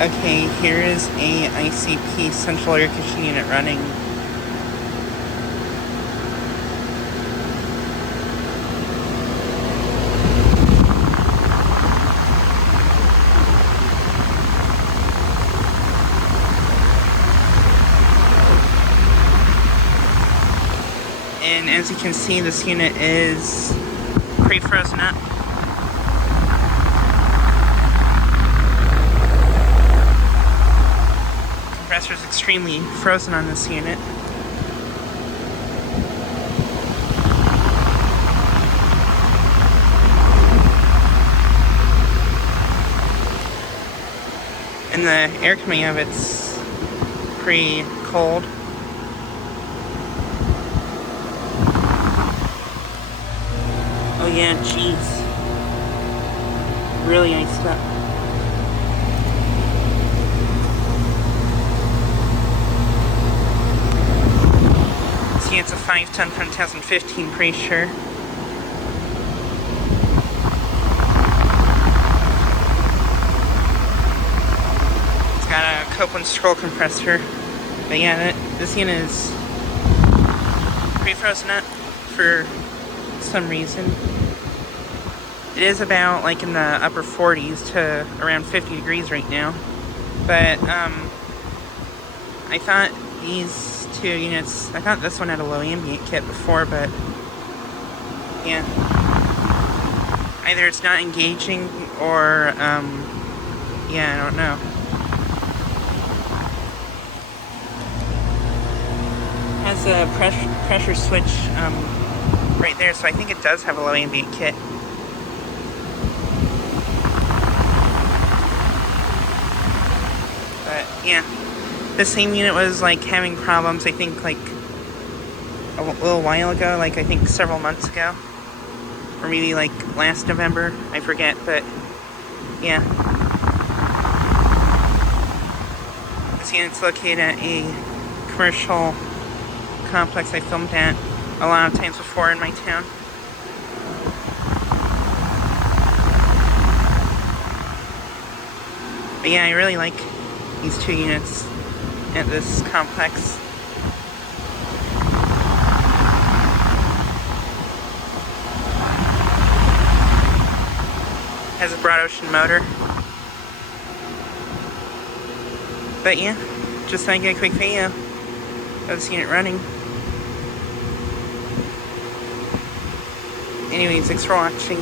Okay, here is a ICP central air conditioning unit running. And as you can see, this unit is pre-frozen up. Compressor is extremely frozen on this unit. And the air coming out of it's pretty cold. Oh yeah, jeez. Really iced up. See, it's a 5-ton from 2015, pretty sure. It's got a Copeland scroll compressor. But yeah, this unit is pre-frozen up for some reason. It is about like in the upper 40s to around 50 degrees right now. But I thought these two units, I thought this one had a low ambient kit before, but yeah, either it's not engaging or yeah, I don't know. Has a pressure switch right there, so I think it does have a low ambient kit. But yeah, the same unit was like having problems, I think like a little while ago, like I think several months ago, or maybe like last November, I forget, but yeah. This unit's located at a commercial complex I filmed at a lot of times before in my town. But yeah, I really like these two units at this complex. Has a broad ocean motor. But yeah, just thought I'd get a quick video of this unit running. Anyways, thanks for watching.